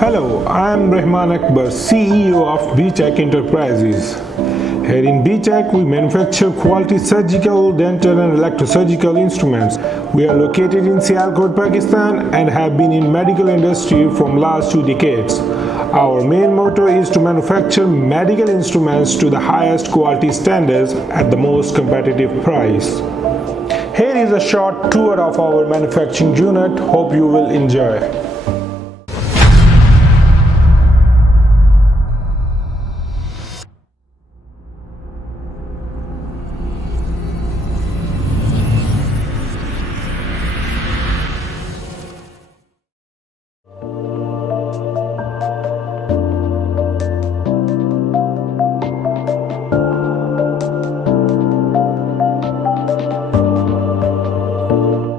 Hello, I am Rahman Akbar, CEO of Btech Enterprises. Here in Btech, we manufacture quality surgical, dental and electrosurgical instruments. We are located in Sialkot, Pakistan and have been in medical industry from last 2 decades. Our main motto is to manufacture medical instruments to the highest quality standards at the most competitive price. Here is a short tour of our manufacturing unit. Hope you will enjoy.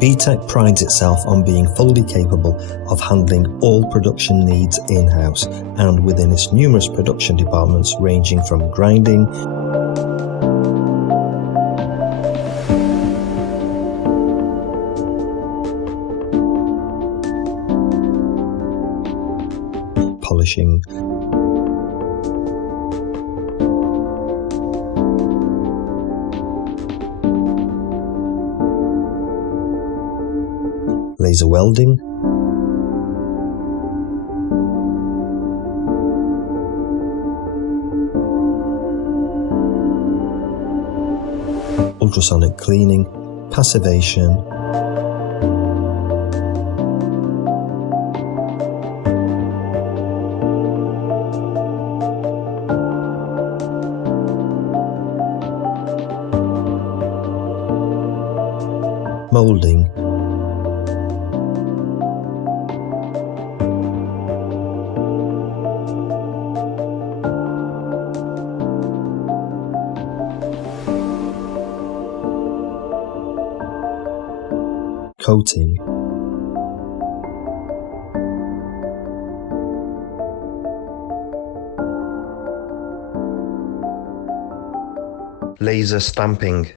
Btech prides itself on being fully capable of handling all production needs in-house and within its numerous production departments ranging from grinding, polishing, laser welding, ultrasonic cleaning, passivation, molding, coating, laser stamping,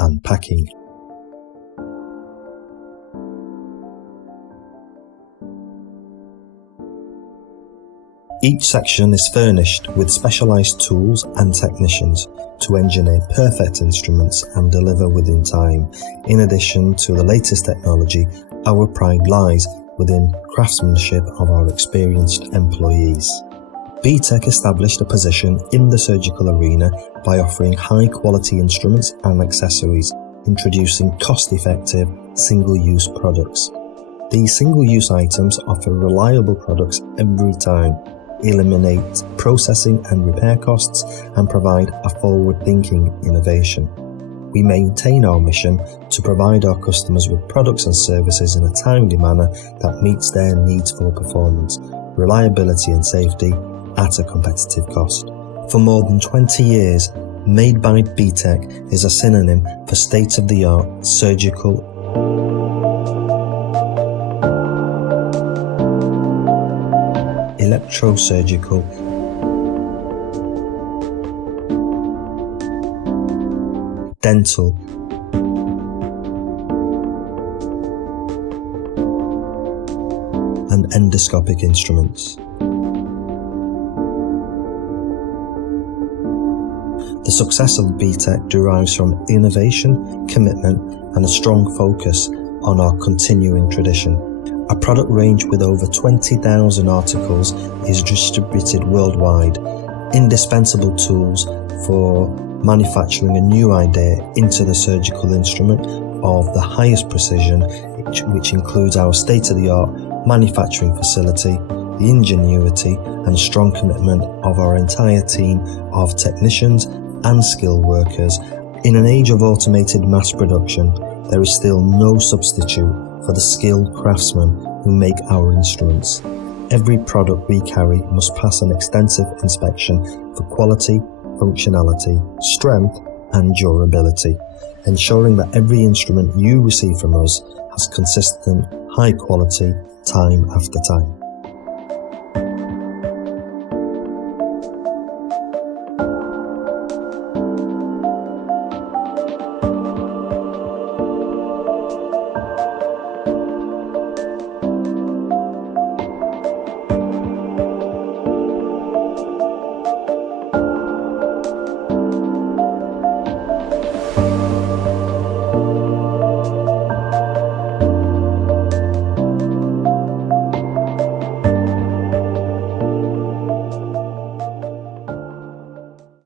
and packing. Each section is furnished with specialised tools and technicians to engineer perfect instruments and deliver within time. In addition to the latest technology, our pride lies within craftsmanship of our experienced employees. Btech established a position in the surgical arena by offering high-quality instruments and accessories, introducing cost-effective, single-use products. These single-use items offer reliable products every time, eliminate processing and repair costs, and provide a forward-thinking innovation. We maintain our mission to provide our customers with products and services in a timely manner that meets their needs for performance, reliability and safety at a competitive cost. For more than 20 years, Made by Btech is a synonym for state-of-the-art surgical, electrosurgical, dental, and endoscopic instruments. The success of Btech derives from innovation, commitment, and a strong focus on our continuing tradition. A product range with over 20,000 articles is distributed worldwide, indispensable tools for manufacturing a new idea into the surgical instrument of the highest precision, which includes our state-of-the-art manufacturing facility, the ingenuity and strong commitment of our entire team of technicians and skilled workers. In an age of automated mass production, there is still no substitute for the skilled craftsmen who make our instruments. Every product we carry must pass an extensive inspection for quality, functionality, strength and durability, ensuring that every instrument you receive from us has consistent, high quality, time after time.